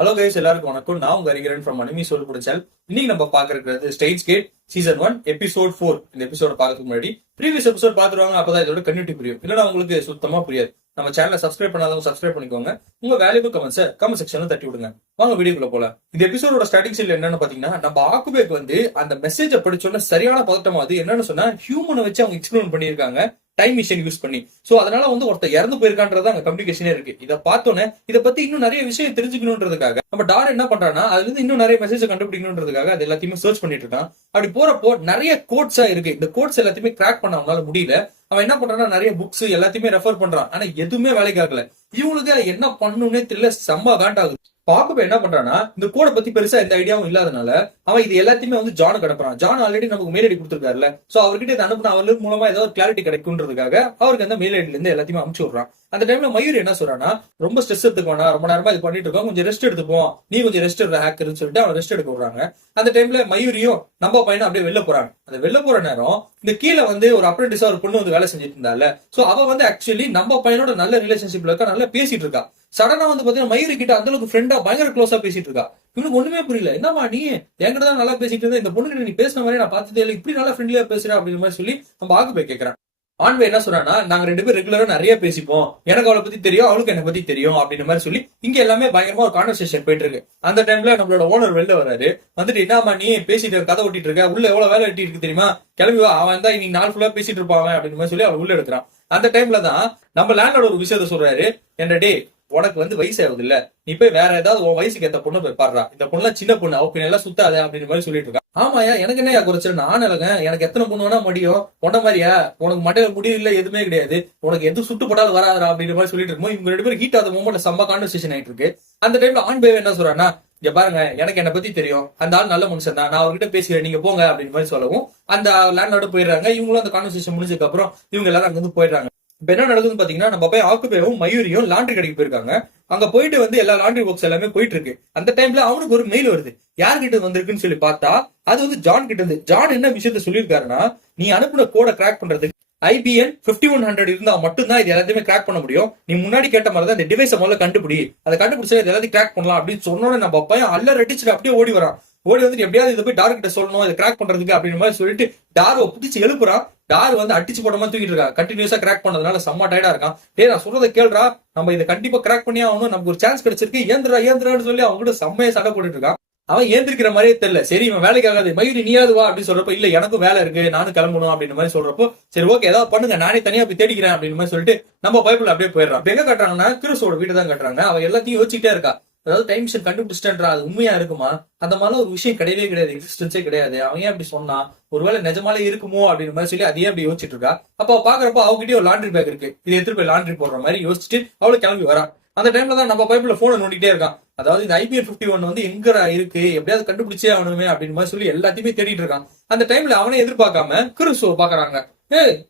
Hello guys, எல்லாருக்கும் வணக்கம். நான் உங்க ஹரிகரன் ஃப்ரம் அனிமி சோல் புடிச்சால். இன்னைக்கு நம்ம பாக்குறது ஸ்டேஜ் கேட் சீசன் 1 எபிசோட் 4. இந்த எபிசோட பாக்கிறதுக்கு முன்னாடி ப்ரீவியஸ் எபிசோட் பாத்துருவாங்க, அப்பதான் இதோட கன்யூட்டி புரியும். இல்லைன்னா உங்களுக்கு சுத்தமா புரியாது. நம்ம சேனலை சப்ஸ்கிரைப் பண்ணாதவங்க சப்ஸ்கிரைப் பண்ணிக்கோங்க. உங்க வேல்யூபிள் கமெண்ட்ஸை கமெண்ட் செக்ஷன்ல தட்டி விடுங்க. வாங்க வீடியோக்குள்ள போலாம். இந்த எபிசோடோட ஸ்டார்டிங் சீன்ல என்னன்னு பாத்தீங்கன்னா, நம்ம ஆக்குபேக் வந்து அந்த மெசேஜை படிச்சோன்னா சரியான பதட்டமா அது என்னன்னு சொன்னா ஹியூமனை வச்சு அவங்க எக்ஸ்பிளைன் பண்ணியிருக்காங்க டைம் மிஷின் யூஸ் பண்ணி. சோ அதனால வந்து ஒருத்தர் இறந்து போயிருக்கான்றது அங்க கம்யூனிகேஷனே இருக்கு. இதை பார்த்தோன்னே இதை பத்தி இன்னும் நிறைய விஷயம் தெரிஞ்சுக்கணுன்றதுக்காக நம்ம டார் என்ன பண்றான்னா, அதுல இருந்து இன்னும் நிறைய மெசேஜ் கண்டுபிடிக்கணுன்றதுக்காக அது எல்லாத்தையுமே சர்ச் பண்ணிட்டு இருக்கான். அப்படி போறப்போ நிறைய கோட்ஸா இருக்கு. இந்த கோட்ஸ் எல்லாத்தையுமே கிராக் பண்ண அவனால முடியல. அவன் என்ன பண்றான்னா நிறைய புக்ஸ் எல்லாத்தையுமே ரெஃபர் பண்றான். ஆனா எதுவுமே வேலைக்கு ஆகல. இவங்களுக்கு என்ன பண்ணுன்னே தெரியல. செம்ம காண்டாகுது. பாக்குப்ப என்ன பண்றான்னா, இந்த கோடை பத்தி பெருசா எந்த ஐடியாவும் இல்லாதனால அவன் இது எல்லாத்தையுமே வந்து ஜானுக்கு அனுப்புறான். ஜான் ஆல்ரெடி நமக்கு மெயில் ஐடி கொடுத்துருக்காருல்ல. சோ அவர்கிட்ட இதை அனுப்புன அவர் மூலமா ஏதாவது கிளாரிட்டி கிடைக்கும்ன்றதுக்காக அவருக்கு அந்த மெயில் ஐடில இருந்து எல்லாத்தையுமே அனுப்பிச்சு விடுறான். அந்த டைம்ல மயூர் என்ன சொல்றான்னா, ரொம்ப ஸ்ட்ரெஸ் எடுத்துக்கோனா, ரொம்ப நேரமா இது பண்ணிட்டு இருக்கோம், கொஞ்சம் ரெஸ்ட் எடுத்துப்போம், நீ கொஞ்சம் ரெஸ்ட் எடுற ஹேக்கர்னு சொல்லிட்டு அவன் ரெஸ்ட் எடுக்க விடுறாங்க. அந்த டைம்ல மயூரியும் நம்ம பையனும் அப்படியே வெளில போறாங்க. அந்த வெளில போற நேரம் இந்த கீழே வந்து ஒரு அப்ரெண்டிஸா ஒரு பொண்ணு வந்து வேலை செஞ்சுட்டு இருந்தால. சோ அவ வந்து ஆக்சுவலி நம்ம பையனோட நல்ல ரிலேஷன்ஷிப்ல இருக்கா, நல்லா பேசிட்டு இருக்கா. சடனா வந்து பாத்தீங்கன்னா மயூரி கிட்ட அந்த அளவுக்கு ஃப்ரெண்டா பயங்கர க்ளோஸா பேசிட்டு இருக்கா. இவனுக்கு ஒண்ணுமே புரியல. என்னமா நீ என்கிட்ட தான் நல்லா பேசிட்டு இருந்த, இந்த பொண்ணு நீ பேசின மாதிரி நான் பார்த்ததே இல்லை, இப்படி நல்லா ஃப்ரெண்ட்லியா பேசுற அப்படின்ற மாதிரி சொல்லி நம்ம ஆகுபே கேட்கறான். ஆண்வே என்ன சொல்றான்னா, நாங்க ரெண்டு பேரும் ரெகுலரா நிறைய பேசிப்போம், எனக்கு அவளை பத்தி தெரியும், அவளுக்கு என்ன பத்தி தெரியும் அப்படின்ற மாதிரி சொல்லி இங்க எல்லாமே பயங்கரமா ஒரு கான்வர்சேஷன் போயிட்டு இருக்கு. அந்த டைம்ல நம்மளோட ஓனர் வெளில வராரு. வந்துட்டு என்னமா நீ பேசிட்டு கதை ஓட்டிட்டு இருக்க, உள்ள எவ்வளவு வேலை வெட்டி இருக்கு தெரியுமா, கிளம்பி வா, அவன் தான் இன்னைக்கு நாள் ஃபுல்லா பேசிட்டு இருப்பான் அப்படின்ற மாதிரி சொல்லி அவன் உள்ள எடுக்கிறான். அந்த டைம்ல தான் நம்ம லேண்டோட ஒரு விஷயத்த சொல்றாரு. என்ன டே, உனக்கு வந்து வயசு ஆகுது இல்ல, நீ போய் வேற ஏதாவது உன் வயசுக்கு ஏத்த பொண்ணு போய் பாடுறா, இந்த பொண்ணுலாம் சின்ன பொண்ணு, அவ பின்ன எல்லாம் சுத்தாத அப்படின்ற மாதிரி சொல்லிட்டு இருக்கான். ஆமாயா, எனக்கு என்ன குறைச்சல், நான் அழக, எனக்கு எத்தனை பொண்ணு வேணா முடியும், உன்ன மாதிரியா உனக்கு மட்டையில முடியும் இல்ல, எதுவுமே கிடையாது, உனக்கு எது சுட்டு போட்டாலும் வராதா அப்படின்ற மாதிரி சொல்லிட்டு இருக்கும். இவங்க ரெண்டு பேரும் ஹீட் ஆகுது மூமெண்ட்ல சம்பா கான்வர்சேஷன் ஆயிட்டு இருக்கு. அந்த டைம்ல ஆண் பேவ் என்ன சொல்றான்னா, இங்க பாருங்க, எனக்கு என்ன பத்தி தெரியும், அந்த ஆள் நல்ல மனுஷன் தான், நான் அவர்கிட்ட பேசுறேன், நீங்க போங்க அப்படின்னு மாதிரி சொல்லவும் அந்த லேண்டோட போயிடுறாங்க. இவங்களும் அந்த கான்வர்சேஷன் முடிஞ்சதுக்கு அப்புறம் இவங்க எல்லாரும் அங்க இருந்து போயிடுறாங்க. இப்ப என்ன நடக்குதுன்னு பாத்தீங்கன்னா, நம்ம போய் ஆக்குபேவும் மயூரியும் லாண்ட்ரி கடைக்கு போயிருக்காங்க. அங்க போயிட்டு வந்து எல்லா லாண்ட்ரி ஒர்க்ஸ் எல்லாமே போயிட்டு இருக்கு. அந்த டைம்ல அவனுக்கு ஒரு மெயில் வருது. யார்கிட்ட வந்திருக்குன்னு சொல்லி பார்த்தா அது வந்து ஜான் கிட்ட இருந்து. ஜான் என்ன விஷயத்த சொல்லியிருக்காருன்னா, நீ அனுப்புன கோட கிராக் பண்றதுக்கு IBN 5100 இருந்தா மட்டும்தான் இது எல்லாத்தையுமே கிராக் பண்ண முடியும். நீ முன்னாடி கேட்ட மாதிரி தான் இந்த டிவைஸை முதல்ல கண்டுபிடி, அதை கண்டுபிடிச்சா இது எல்லாத்தையும் கிராக் பண்ணலாம் அப்படின்னு சொன்னோட நம்ம பையன் அல்ல ரெட்டிச்சுட்டு அப்படியே ஓடி வரான். ஓடி வந்துட்டு எப்படியாவது இதை போய் டார் கிட்ட சொல்லணும், இதை கிராக் பண்றதுக்கு அப்படின்ற மாதிரி சொல்லிட்டு டாரை பிடிச்சி எழுப்புறான். டார் வந்து அடிச்சு போட மாதிரி தூக்கிட்டு இருக்கா. கண்டினியூஸா கிராக் பண்ணதுனால செம்ம டயர்டா இருக்கான். டே, நான் சொல்றதை கேள்றா, நம்ம இதை கண்டிப்பா கிராக் பண்ணியே ஆகணும், நமக்கு ஒரு சான்ஸ் கிடைச்சிருக்கு, ஏந்திரான்னு சொல்லி அவங்க கூட செம்மையை சண்டை போட்டுட்டு இருக்கான். அவன் ஏந்திருக்கிற மாதிரியே தெரியல. சரி இவன் வேலைக்கு ஆகாது, மயூரி நீயாவது வா அப்படின்னு சொல்றப்போ, இல்ல எனக்கும் வேலை இருக்கு, நானும் கிளம்பணும் அப்படின்ற மாதிரி சொல்றப்போ, சரி ஓகே ஏதாவது பண்ணுங்க, நானே தனியா போய் தேடிக்கிறேன் அப்படின்னு மாதிரி சொல்லிட்டு நம்ம பைபிள் அப்படியே போயிடறான். எங்க கட்டுறாங்கன்னா கிறிஸோட வீடு தான் கட்டுறாங்க. அவன் எல்லாத்தையும் யோசிச்சுட்டே இருக்கா. அதாவது டைம் மிஷின் கண்டுபிடிச்சிட்டா அது உண்மையா இருக்குமா, அந்த மாதிரி ஒரு விஷயம் கிடையவே கிடையாது, எக்ஸிஸ்டன்ஸே கிடையாது, அவன் ஏன் அப்படி சொன்னா, ஒருவேளை நிஜமாலே இருக்குமோ அப்படின்னு மாதிரி சொல்லி அதையே அப்படி யோசிச்சுட்டு இருக்கா. அப்ப பாக்குறப்போ அவகிட்டயே ஒரு லாண்ட்ரி பேக் இருக்கு. இதை எடுத்துட்டு போய் லாண்ட்ரி போடுற மாதிரி யோசிச்சுட்டு அவளை கிளம்பி வரா. அந்த டைம்ல தான் நம்ம பைபிள்ல போனை நோண்டிட்டே இருக்கான். அதாவது இந்த IBN 51 வந்து எங்க இருக்கு, எப்படியாவது கண்டுபிடிச்சே ஆகணுமே அப்படின்னு மாதிரி சொல்லி எல்லாத்தையுமே தேடிட்டு இருக்கான். அந்த டைம்ல அவனே எதிர்பார்க்காம கிறிஸ்துவ பாக்குறாங்க.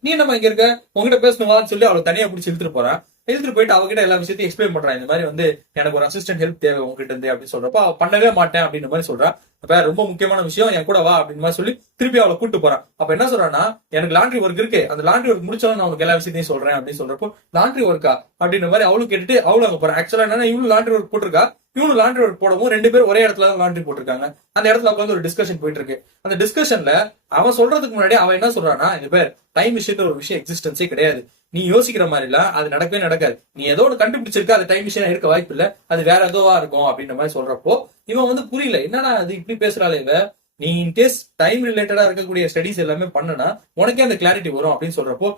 நீ என்னமா இங்க இருக்க, உங்ககிட்ட பேசணுவான்னு சொல்லி அவளை தனியா பிடிச்சி இழுத்துட்டு போறான். எடுத்துட்டு போயிட்டு அவகிட்ட எல்லா விஷயத்தையும் எக்ஸ்பிளைன் பண்றான். இந்த மாதிரி வந்து எனக்கு ஒரு அசிஸ்டன்ட் ஹெல்ப் தேவை உங்ககிட்ட இருந்து அப்படின்னு சொல்றப்ப அவ பண்ணவே மாட்டேன் அப்படின்ற மாதிரி சொல்றான். அப்ப ரொம்ப முக்கியமான விஷயம், என் கூட வா அப்படின்னு மாதிரி சொல்லி திருப்பி அவளை கூட்டு போறான். அப்ப என்ன சொல்றான்னா, எனக்கு லாண்ட்ரி ஒர்க் இருக்கு, அந்த லாண்ட்ரி ஒர்க் முடிச்சாலும் நான் உனக்கு எல்லா விஷயத்தையும் சொல்றேன் அப்படின்னு சொல்றப்போ, லாண்ட்ரி ஒர்க்கா அப்படின்ற மாதிரி அவளும் கேட்டுட்டு அவளும் அங்க போறான். ஆக்சுவலா என்னன்னா, இவனு லாண்ட்ரி ஒர்க் போட்டிருக்கா, இவனு லாண்ட்ரி ஒர்க் போடவும் ரெண்டு பேரும் ஒரே இடத்துல தான் லாண்ட்ரி போட்டிருக்காங்க. அந்த இடத்துல உட்காந்து ஒரு டிஸ்கஷன் போயிட்டு இருக்கு. அந்த டிஸ்கஷன்ல அவன் சொல்றதுக்கு முன்னாடி அவன் என்ன சொல்றான்னா, இந்த பேர் டைம் விஷயத்துல ஒரு விஷயம் எக்ஸிஸ்டன்ஸே கிடையாது, நீ யோசிக்கிற மாதிரி இல்ல, அது நடக்கவே நடக்காது, நீ ஏதோ ஒரு கண்டுபிடிச்சிருக்க, அது டைம் மிஷினா இருக்க வாய்ப்பு இல்ல, அது வேற ஏதோவா இருக்கும் அப்படின்ற மாதிரி சொல்றப்போ இவன் வந்து புரியல, என்னடா அது இப்படி பேசுறாளே இவ, நீ இன்கேஸ் டைம் ரிலேட்டடா இருக்கக்கூடிய ஸ்டடிஸ் எல்லாமே பண்ணனா உனக்கே அந்த கிளாரிட்டி வரும் அப்படின்னு சொல்றப்போ,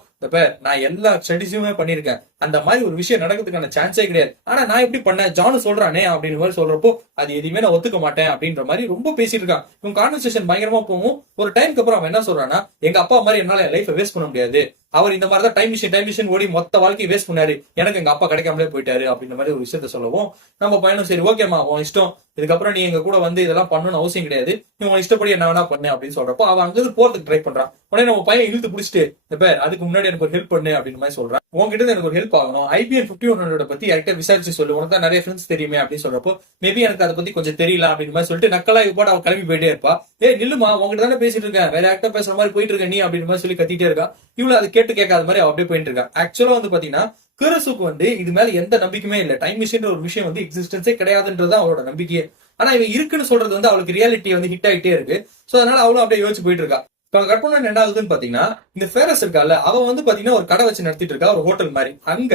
நான் எல்லா ஸ்டடிஸுமே பண்ணிருக்கேன், அந்த மாதிரி ஒரு விஷயம் நடக்கிறதுக்கான சான்ஸே கிடையாது, ஆனா நான் எப்படி பண்ணேன், ஜானு சொல்றானே அப்படின்னு மாதிரி சொல்றப்போ அது எதுவுமே நான் ஒத்துக்க மாட்டேன் அப்படின்ற மாதிரி ரொம்ப பேசிட்டு இருக்கான். இவன் கான்வர்சேஷன் பயங்கரமா போகும். ஒரு டைம்க்கு அப்புறம் அவன் என்ன சொல்றான்னா, எங்க அப்பா மாதிரி என்னால என் லைஃபை வேஸ்ட் பண்ண முடியாது, அவர் இந்த மாதிரி தான் டைம் மிஷின் ஓடி மொத்த வாழ்க்கையை வேஸ்ட் பண்ணாரு, எனக்கு எங்க அப்பா கிடைக்காமலே போயிட்டாரு அப்படின்ற மாதிரி ஒரு விஷயத்த சொல்லவும் நம்ம பையனும் சரி ஓகேமா உன் இஷ்டம், இதுக்கப்புறம் நீ எங்க கூட வந்து இதெல்லாம் பண்ணணும்னு அவசியம் கிடையாது, நீ உன் இஷ்டப்படி என்ன வேணா பண்ணு அப்படின்னு சொல்றப்போ அவன் அங்கிருந்து போறதுக்கு ட்ரை பண்றான். உடனே நம்ம பையன் இழுத்து பிடிச்சிட்டு, இந்த பேர் அதுக்கு முன்னாடி எனக்கு ஒரு ஹெல்ப் பண்ணு அப்படின்னு மாதிரி சொல்றான். உங்ககிட்ட எனக்கு ஒரு ஹெல்ப் ஆகணும், IBN 5100 பத்தி யார்கிட்ட விசாரிச்சு சொல்லு, உனக்கு தான் நிறைய ஃப்ரெண்ட்ஸ் தெரியுமே அப்படின்னு சொல்றப்போ, மேபி எனக்கு அதை பத்தி கொஞ்சம் தெரியல அப்படின்னு மாதிரி சொல்லிட்டு நக்கலா போட்டு அவன் கிளம்பி போயிட்டே இருப்பா. நில்லுமா, உங்ககிட்ட தானே பேசிட்டு இருக்கேன், வேற யார்கிட்ட பேசுற மாதிரி போயிட்டு இருக்க நீ அப்படின்னு மாதிரி சொல்லி கத்திட்டே இருக்கா. இவ்வளவு அதை கேட்டு கேட்காத மாதிரி அவ அப்படியே போயிட்டு இருக்கா. ஆக்சுவலா வந்து பாத்தீங்கன்னா கிரசுக்கு வந்து இது மேல எந்த நம்பிக்கையுமே இல்ல. டைம் மிஷின் ஒரு விஷயம் வந்து எக்ஸிஸ்டன்ஸே கிடையாதுன்றது அவளோட நம்பிக்கையே. ஆனா இவன் இருக்குன்னு சொல்றது வந்து அவளுக்கு ரியாலிட்டி வந்து ஹிட் ஆகிட்டே இருக்கு. சோ அதனால அவளும் அப்படியே யோசிச்சு போயிட்டு இருக்கா. கற்பனை என்ன ஆகுதுன்னு பாத்தீங்கன்னா, இந்த ஃபேரஸ் இருக்கால, அவ வந்து பாத்தீங்கன்னா ஒரு கடை வச்சு நடத்திட்டு இருக்கா, ஒரு ஹோட்டல் மாதிரி. அங்க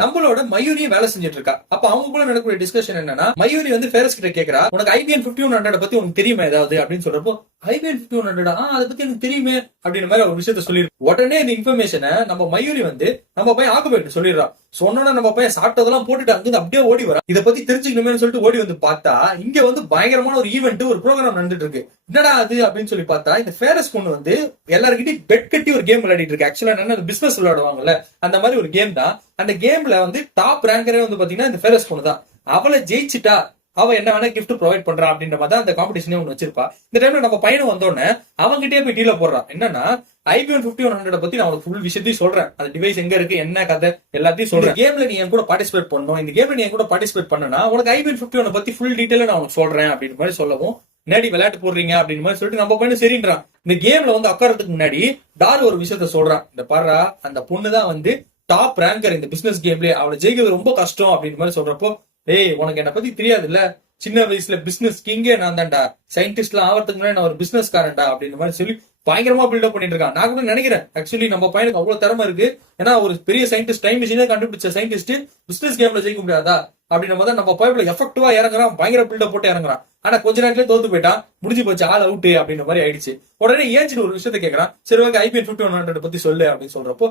நம்மளோட மயூரியும் வேலை செஞ்சுட்டு இருக்கா. அப்ப அவங்களுக்குள்ள நடக்கக்கூடிய டிஸ்கஷன் என்னன்னா, மயூரி வந்து ஃபேரஸ் கிட்ட கேக்குறா, உனக்கு IBM 5100 பத்தி உனக்கு தெரியுமா ஏதாவது அப்படின்னு சொல்றப்போ, IBM 5100 அதை பத்தி எனக்கு தெரியுமே அப்படின்ற மாதிரி ஒரு விஷயத்த சொல்லிருக்கு. உடனே இந்த இன்ஃபர்மேஷனை நம்ம மயூரி வந்து நம்ம பையன் ஆக்குபேட்டு சொல்லிடுறா. சொன்னோன்னா நம்ம பையன் சாப்பிட்டதெல்லாம் போட்டுட்டு அங்கிருந்து அப்படியே ஓடி வரா. இதை பத்தி தெரிஞ்சுக்கணுமே சொல்லிட்டு ஓடி வந்து பார்த்தா, இங்க வந்து பயங்கரமான ஒரு ஈவெண்ட், ஒரு ப்ரோக்ராம் நடந்துட்டு இருக்கு. என்னடா அது அப்படின்னு சொல்லி பார்த்தா, இந்த ஃபேரஸ் பொண்ணு வந்து எல்லாருக்கிட்டையும் பெட் கட்டி ஒரு கேம் விளையாடிட்டு இருக்கு. ஆக்சுவலா என்னன்னா பிசினஸ் விளையாடுவாங்கல்ல, அந்த மாதிரி ஒரு கேம் தான். அந்த கேம்ல வந்து டாப் ரேங்கரே வந்து பாத்தீங்கன்னா இந்த ஃபேரஸ் பொண்ணு தான். அவளை ஜெயிச்சுட்டா அவ என்ன வேணா கிஃப்ட் ப்ரொவைட் பண்றா அப்படின்ற மாதிரி அந்த காம்படிஷனே ஒண்ணு வச்சிருப்பா. இந்த டைம்ல நம்ம பையனை வந்தோடனே அவங்கிட்டே போய் டீல போடுறான். என்னன்னா IBM 5100 பத்தி நான் உனக்கு ஃபுல் விஷயத்தையும் சொல்றேன். அந்த டிவைஸ் எங்க இருக்கு, என்ன கதை, எல்லாத்தையும் சொல்றேன். கேம்ல நீ என் கூட பார்ட்டிசிபேட் பண்ணணும். இந்த கேம்ல நீ என் கூட பார்ட்டிசிபேட் பண்ணனா உனக்கு IBM 51 பத்தி ஃபுல் டீடைலா நான் உனக்கு சொல்றேன் அப்படின்ற மாதிரி சொல்லவும், நேடி விளையாட்டு போடுறீங்க அப்படின்னு மாதிரி சொல்லிட்டு நம்ம பையன் சரின்றான். இந்த கேம்ல வந்து உட்காரத்துக்கு முன்னாடி டார் ஒரு விஷயத்த சொல்றான். இந்த பாரு, அந்த பொண்ணுதான் வந்து டாப் ரேங்கர் இந்த பிசினஸ் கேம்லயே, அவளை ஜெயிக்கிறது ரொம்ப கஷ்டம் அப்படின்னு மாதிரி சொல்றப்போ, ஏய் உனக்கு என்ன பத்தி தெரியாது இல்ல, சின்ன வயசுல பிசினஸ் கிங்கே நான் தான்டா, சயின்டிஸ்ட் எல்லாம் ஆகிறதுக்கு முன்னாடி நான் ஒரு பிசினஸ் காரன்டா அப்படின்ற மாதிரி சொல்லி பயங்கரமா பில்டப் பண்ணிட்டு இருக்கான். நான் கூட நினைக்கிறேன் ஆக்சுவலி நம்ம பையனுக்கு அவ்வளவு திறமை இருக்கு. ஏன்னா ஒரு பெரிய சயின்டிஸ்ட், டைம் மிஷினே கண்டுபிடிச்ச சயின்டிஸ்ட் பிசினஸ் கேம்ல ஜெயிக்க முடியாதா அப்படின்ற மாதிரி நம்ம பைப்ல எஃபெக்டிவா இறங்குறான், பயங்கர பில்டப் போட்டு இறங்குறான். ஆனா கொஞ்ச நேரத்துல தோத்து போயிட்டான், முடிஞ்சு போச்சு, ஆள் அவுட் அப்படின்ற மாதிரி ஆயிடுச்சு. உடனே ஏஞ்சிட்டு ஒரு விஷயத்த கேட்கறான், சரி ஓகே IBM 5100 பத்தி சொல்லு அப்படின்னு சொல்றப்போ,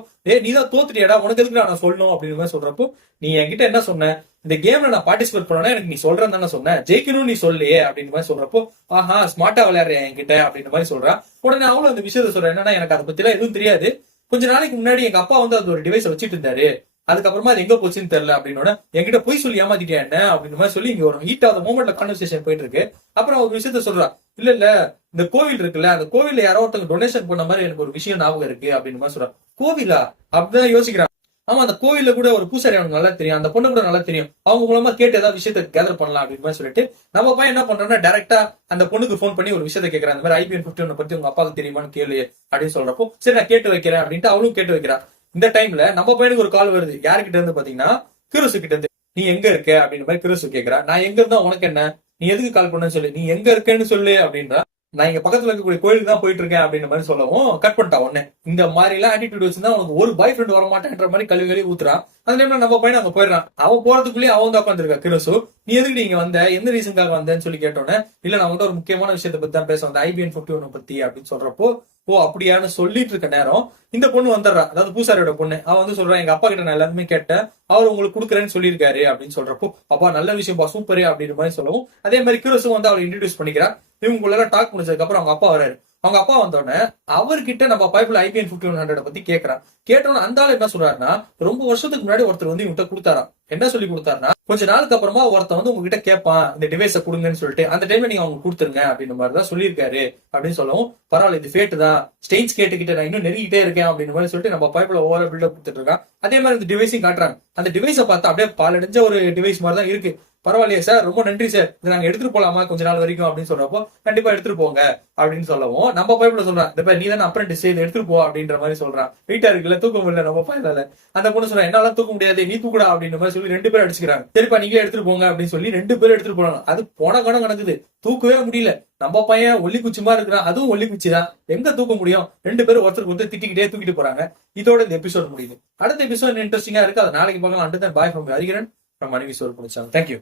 நீ தான் தோத்துட்டியாடா, உனக்கு எதுக்கு நான் சொல்லணும் அப்படின்ற மாதிரி சொல்றப்போ, நீ என்கிட்ட என்ன சொன்ன, இந்த கேம்ல நான் பார்ட்டிசிபேட் பண்ணா எனக்கு நீ சொல்றேன்னு தானே சொன்னேன், ஜெயிக்கணும் நீ சொல்லையே அப்படின்னு மாதிரி சொல்றப்போ, ஆஹா ஸ்மார்ட்டா விளையாடுறேன் என்கிட்ட அப்படின்ற மாதிரி சொல்றான். உடனே அவளும் அந்த விஷயத்த சொல்றேன், என்னன்னா எனக்கு அதை பத்தி எல்லாம் எதுவும் தெரியாது, கொஞ்ச நாளைக்கு முன்னாடி எங்க அப்பா வந்து அது ஒரு டிவைஸ் வச்சிட்டு இருந்தாரு, அதுக்கப்புறமா அது எங்க போச்சுன்னு தெரியல அப்படின்னோட, என்கிட்ட போய் சொல்லி ஏமாத்திட்டியா என்ன அப்படின்னு மாதிரி சொல்லி இங்க ஒரு ஹீட் ஆஃப் மூமெண்ட்ல கான்வர்சேஷன் போயிட்டு இருக்கு. அப்புறம் ஒரு விஷயத்த சொல்றா, இல்ல இந்த கோவில் இருக்குல்ல, அந்த கோவில்ல யாரோ ஒருத்தங்க டொனேஷன் பண்ண மாதிரி எனக்கு ஒரு விஷயம் ஞாபகம் இருக்கு அப்படின்னு மாதிரி சொல்றா. கோவிலா அப்படிதான் யோசிக்கிறான். ஆமா, அந்த கோவில்ல கூட ஒரு பூசாரி அவனுக்கு நல்லா தெரியும், அந்த பொண்ணு கூட நல்லா தெரியும், அவங்க மூலமா கேட்டு ஏதாவது விஷயத்த கேதர் பண்ணலாம் அப்படின்னு மாதிரி சொல்லிட்டு நம்ம பையன் என்ன பண்றோம்னா டைரக்டா அந்த பொண்ணுக்கு ஃபோன் பண்ணி ஒரு விஷயத்த கேட்கறான். அந்த மாதிரி IBM 51 பத்தி உங்க அப்பாவுக்கு தெரியுமான்னு கேளு அப்படின்னு சொல்றப்போ, சரி நான் கேட்டு வைக்கிறேன் அப்படின்ட்டு அவளும் கேட்டு வைக்கிறா. இந்த டைம்ல நம்ம பையனுக்கு ஒரு கால் வருது. யாருக்கிட்ட இருந்து பாத்தீங்கன்னா கிருசு கிட்ட இருந்து. நீ எங்க இருக்க அப்படின்ற மாதிரி கிருசு கேக்குறா. நான் எங்க இருந்தா உனக்கு என்ன, நீ எதுக்கு கால் பண்ணு சொல்லு, நீ எங்க இருக்கேன்னு சொல்லு அப்படின்றா. நான் இங்க பக்கத்துல இருக்கக்கூடிய கோயிலுக்கு தான் போயிட்டு இருக்கேன் அப்படின்ற மாதிரி சொல்லவும் கட் பண்ணிட்டா. உடனே இந்த மாதிரி எல்லாம் ஆட்டிடியூட் வச்சுதான் உனக்கு ஒரு பாய் ஃப்ரெண்ட் வர மாட்டேன்ற மாதிரி கழுவி ஊத்துறான். அந்த டைம்ல நம்ம பையன் அங்க போயிடுறான். அவன் போறதுக்குள்ளேயே அவன் தான் உட்காந்துருக்கா. கிருசு, நீ எதுக்கு நீங்க வந்த, எந்த ரீசனுக்காக வந்தேன்னு சொல்லி கேட்டோன்னே, இல்ல நான் வந்து ஒரு முக்கியமான விஷயத்த பத்தி தான் பேச வந்தேன், IBM 51 பத்தி அப்படின்னு சொல்றப்போ, ஓ அப்படியான்னு சொல்லிட்டு இருக்க நேரம் இந்த பொண்ணு வந்துடுறா. அதாவது பூசாரியோட பொண்ணு. அவன் வந்து சொல்றான், எங்க அப்பா கிட்ட நான் எல்லாருமே கேட்டேன், அவர் உங்களுக்கு கொடுக்குறேன்னு சொல்லியிருக்காரு அப்படின்னு சொல்றப்போ, அப்பா நல்ல விஷயம்ப்பா, சூப்பரே அப்படின்ற மாதிரி சொல்லவும், அதே மாதிரி கிருசு வந்து அவளை இன்ட்ரடியூஸ் பண்ணிக்கிறா. இவங்க டாக் முடிச்சதுக்கு அப்புறம் அவங்க அப்பா வராரு. அவங்க அப்பா வந்தோடனே அவர்கிட்ட நம்ம பைப்ல IBM 5100 பத்தி கேட்கறான். கேட்டோன்னு அந்த ஆள் என்ன சொல்றாருன்னா, ரொம்ப வருஷத்துக்கு முன்னாடி ஒருத்தர் வந்து இவங்க கொடுத்தாராம். என்ன சொல்லி கொடுத்தாருன்னா, கொஞ்ச நாளுக்கு அப்புறமா ஒருத்தன் வந்து உங்ககிட்ட கேட்பான், இந்த டிவைஸை கொடுங்கன்னு சொல்லிட்டு, அந்த டைம்ல நீங்க அவங்க கொடுத்துருங்க அப்படின்ற மாதிரி தான் சொல்லியிருக்காரு அப்படின்னு சொல்லவும், பரவாயில்ல இது ஃபேட்டு தான், ஸ்டெயின்ஸ் கேட்டுக்கிட்ட நான் இன்னும் நெருங்கிட்டே இருக்கேன் அப்படின்னு மாதிரி சொல்லிட்டு நம்ம பைப்ல ஓவர பில்டப் கொடுத்துட்டு இருக்கான். அதே மாதிரி இந்த டிவைஸையும் காட்டுறாங்க. அந்த டிவைஸை பார்த்தா அப்படியே பாலடைஞ்ச ஒரு டிவைஸ் மாதிரி தான் இருக்கு. பரவாயில்லையே சார், ரொம்ப நன்றி சார், இதை நாங்க எடுத்துட்டு போலாமா கொஞ்ச நாள் வரைக்கும் அப்படின்னு சொல்றப்போ, கண்டிப்பா எடுத்துட்டு போங்க அப்படின்னு சொல்லவும், நம்ம பைப்ல சொல்றான், இந்த பேர் நீ தானே அப்ரெண்டிஸ், இதை எடுத்துட்டு போ அப்படின்ற மாதிரி சொல்றான். வெயிட்டா இருக்குல்ல, தூக்க முடியல நம்ம பையனால. அந்த பொண்ணு சொல்றான், என்னால தூக்க முடியாது, நீ தூக்குடா அப்படின்ற மாதிரி சொல்லி 2 பேரும் அடிச்சுக்கிறாங்க. சரிப்பா நீங்களே எடுத்துட்டு போங்க அப்படின்னு சொல்லி 2 பேரும் எடுத்துட்டு போறாங்க. அது போன கணம் கணக்குது, தூக்கவே முடியல. நம்ம பையன் ஒல்லி குச்சிமா இருக்கிறான், அதுவும் ஒல்லி குச்சி தான், எங்க தூக்க முடியும். 2 பேரும் ஒருத்தருக்கு ஒருத்தர் திட்டிக்கிட்டே தூக்கிட்டு போறாங்க. இதோட இந்த எபிசோட் முடியுது. அடுத்த எபிசோட் இன்ட்ரெஸ்டிங்கா இருக்கு, அதை நாளைக்கு பார்க்கலாம். And then bye from Hariharan from மனைவி சோறு பிடிச்சாங்க. தேங்க்யூ.